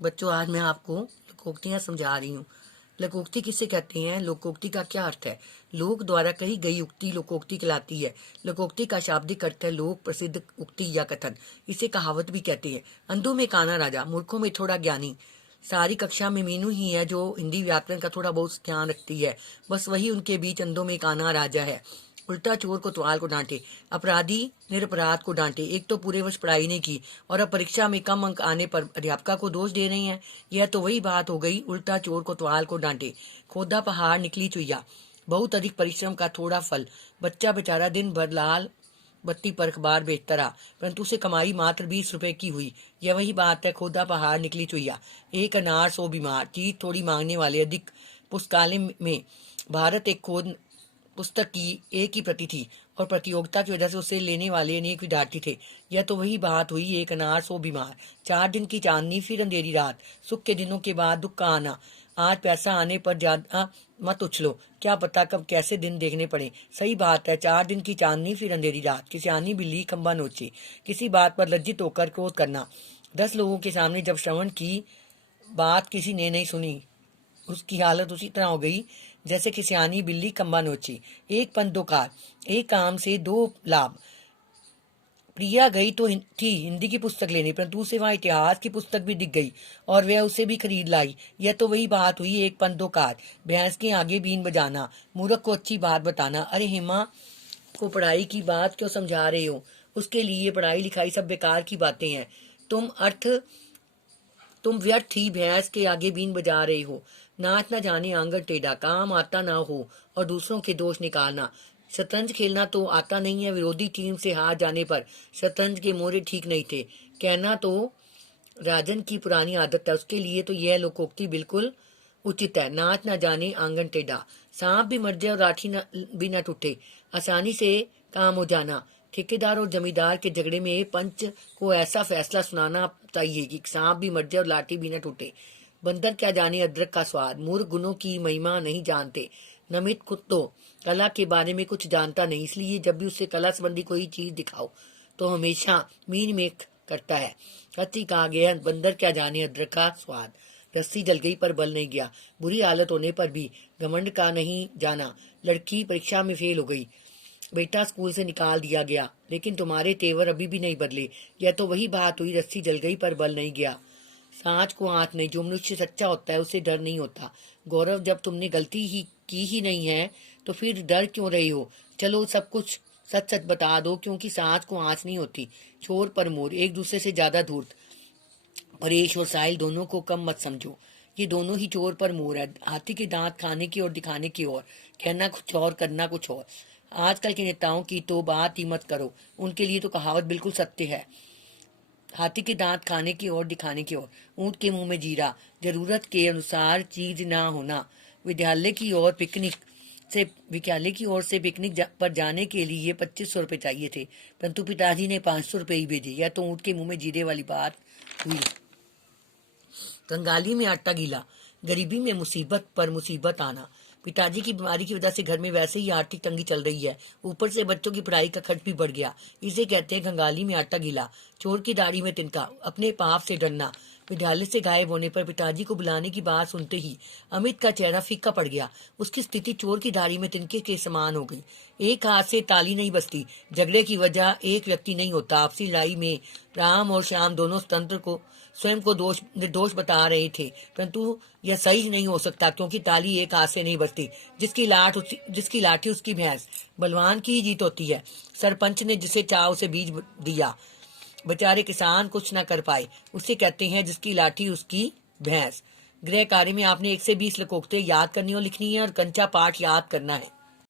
बच्चों, आज मैं आपको लोकोक्तियाँ समझा रही हूँ। लोकोक्ति किसे कहते हैं? लोकोक्ति का क्या अर्थ है? लोक द्वारा कही गई उक्ति लोकोक्ति कहलाती है। लोकोक्ति का शाब्दिक अर्थ है लोक प्रसिद्ध उक्ति या कथन। इसे कहावत भी कहते हैं। अंधों में काना राजा, मूर्खों में थोड़ा ज्ञानी। सारी कक्षा में मीनू ही है जो हिंदी व्याकरण का थोड़ा बहुत ध्यान रखती है। बस वही उनके बीच अंधों में काना राजा है। उल्टा चोर कोतवाल को डांटे, अपराधी निरपराध को डांटे। एक तो पूरे वर्ष पढ़ाई नहीं की और अब परीक्षा में कम अंक आने पर अध्यापका को दोष दे रही हैं। यह तो वही बात हो गई, उल्टा चोर कोतवाल को डांटे। खोदा पहाड़ निकली चुईया, बहुत अधिक परिश्रम का थोड़ा फल। बच्चा बेचारा दिन भर लाल बत्ती पर अखबार बेचता रहा, परंतु उसे कमाई मात्र 20 रुपए की हुई। यह वही बात है, खोदा पहाड़ निकली चुईया। एक अनार 100 बीमार, चीज थोड़ी मांगने वाले अधिक। पुस्तकालय में भारत एक खोज पुस्तक की एक ही प्रति थी और प्रतियोगिता की वजह से उसे लेने वाले अनेक विद्यार्थी थे। यह तो वही बात हुई, एक अनार 100 बीमार। 4 दिन की चांदनी फिर अंधेरी रात, सुख के दिनों के बाद दुख का आना। आज पैसा आने पर ज्यादा मत उछलो, क्या पता कब कैसे दिन देखने पड़े। सही बात है, 4 दिन की चांदनी फिर अंधेरी रात। किसानी बिल्ली खंबा नोचे, किसी बात पर लज्जित होकर क्रोध करना। 10 लोगों के सामने जब श्रवण की बात किसी ने नहीं सुनी, उसकी हालत उसी तरह हो गई जैसे कि सियानी बिल्ली खंबा नोची। एक पंथ दो कार, एक काम से 2 लाभ। प्रिया गई तो थी हिंदी की पुस्तक लेने, परंतु उसे वहां इतिहास की पुस्तक भी दिख गई और वह उसे भी खरीद लाई। यह तो वही बात हुई, एक पंथ दो कार। भैंस के आगे बीन बजाना, मूर्ख को अच्छी बात बताना। अरे हेमा को पढ़ाई की बात क्यों समझा रहे हो? उसके लिए पढ़ाई लिखाई सब बेकार की बातें हैं। तुम व्यर्थ ही भैंस के आगे बीन बजा रहे हो। नाच न जाने आंगन टेढ़ा, काम आता ना हो और दूसरों के दोष निकालना। शतरंज खेलना तो आता नहीं है, विरोधी टीम से हार जाने पर शतरंज के मोरे ठीक नहीं थे कहना तो राजन की पुरानी आदत है। उसके लिए तो यह लोकोक्ति बिल्कुल उचित है। नाच न जाने आंगन टेढ़ा, सांप भी मर जाए और लाठी भी न टूटे, आसानी से काम हो जाना। ठेकेदार और जमींदार के झगड़े में पंच को ऐसा फैसला सुनाना चाहिए कि सांप भी मर जाए और लाठी भी न टूटे। बंदर क्या जाने अदरक का स्वाद, मूर्ख गुणों की महिमा नहीं जानते। नमित खुद तो कला के बारे में कुछ जानता नहीं, इसलिए जब भी उसे कला संबंधी कोई चीज दिखाओ तो हमेशा मीन मेख करता है। कच्ची कहा गया, बंदर क्या जाने अदरक का स्वाद। रस्सी जल गई पर बल नहीं गया, बुरी हालत होने पर भी घमंड का नहीं जाना। लड़की परीक्षा में फेल हो गई, बेटा स्कूल से निकाल दिया गया, लेकिन तुम्हारे तेवर अभी भी नहीं बदले। यह तो वही बात हुई, रस्सी जल गई पर बल नहीं गया। सांच को हाथ नहीं, जो मनुष्य सच्चा होता है उसे डर नहीं होता। गौरव, जब तुमने गलती ही की ही नहीं है तो फिर डर क्यों रही हो? चलो सब कुछ सच सच बता दो, क्योंकि सांच को आँच नहीं होती। चोर पर मोर, एक दूसरे से ज्यादा धूर्त। परेश और साहिल दोनों को कम मत समझो, ये दोनों ही चोर पर मोर है। हाथी के दांत खाने की और दिखाने की ओर, कहना कुछ और करना कुछ और। आजकल के नेताओं की तो बात ही मत करो, उनके लिए तो कहावत बिल्कुल सत्य है। हाथी के दांत खाने की ओर दिखाने की ओर, ऊंट के मुंह में जीरा। जरूरत के अनुसार चीज ना होना। विद्यालय की ओर से पिकनिक पर जाने के लिए 2500 रुपए चाहिए थे, परंतु पिताजी ने 500 रुपए ही भेजे। यह तो ऊंट के मुंह में जीरे वाली बात हुई। कंगाली में आटा गीला, गरीबी में मुसीबत पर मुसीबत आना। पिताजी की बीमारी की वजह से घर में वैसे ही आर्थिक तंगी चल रही है, ऊपर से बच्चों की पढ़ाई का खर्च भी बढ़ गया। इसे कहते हैं कंगाली में आटा गीला। चोर की दाढ़ी में तिनका, अपने पाप से डरना। विद्यालय से गायब होने पर पिताजी को बुलाने की बात सुनते ही अमित का चेहरा फीका पड़ गया। उसकी स्थिति चोर की दाढ़ी में तिनके के समान हो गई। एक हाथ से ताली नहीं बजती। झगड़े की वजह एक व्यक्ति नहीं होता। आपसी लड़ाई में राम और श्याम दोनों स्वयं को निर्दोष बता रहे थे, परंतु यह सही नहीं हो सकता, क्योंकि ताली एक हाथ से नहीं बजती। जिसकी लाठी उसकी भैंस। बलवान की ही जीत होती है। सरपंच ने जिसे चाव से बीज दिया, बेचारे किसान कुछ न कर पाए। उसे कहते हैं जिसकी लाठी उसकी भैंस। गृह कार्य में आपने 1 से 20 लोकोक्ति याद करनी और लिखनी है और कंचा पाठ याद करना है।